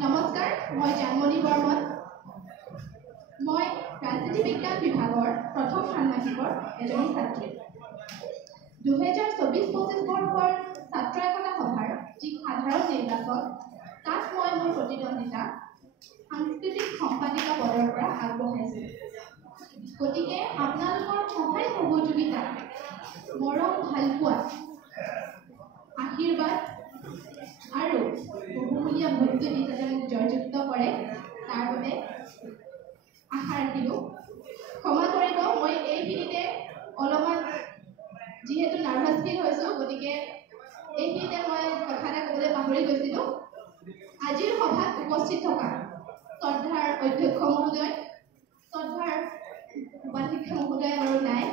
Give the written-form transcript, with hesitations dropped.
नमस्कार मैं जानमणि बर्मन मैं राजनीति विज्ञान विभागर प्रथम षाण्मासिकर एजनी छात्री 2024-25 बर्षर छात्र एकता सभार जी साधारण निर्वाचन ताक मैं मोर प्रतिद्वंदिता सांस्कृतिक सम्पादिका पदर पर आगबঢ়াইছো गतिके आपनालोকৰ সহায় সহযোগিতা মৰম ভালপোৱা आशीर्वाद और बहुमूल्य भोट दी जाते মোক জয়যুক্ত करे तार বাবে आशा राखिलो क्षमा करिब मैं এইখিনিতে অলপমান যেহেতু নার্ভাস ফিল হৈছো গতিকে এইখিনিতে মই কথা এটা কবলৈ পাহৰি গৈছিলো আজিৰ সভাত উপস্থিত থকা শ্ৰদ্ধাৰ অধ্যক্ষ মহোদয় শ্ৰদ্ধাৰ উপাধ্যক্ষ মহোদয় আৰু নাই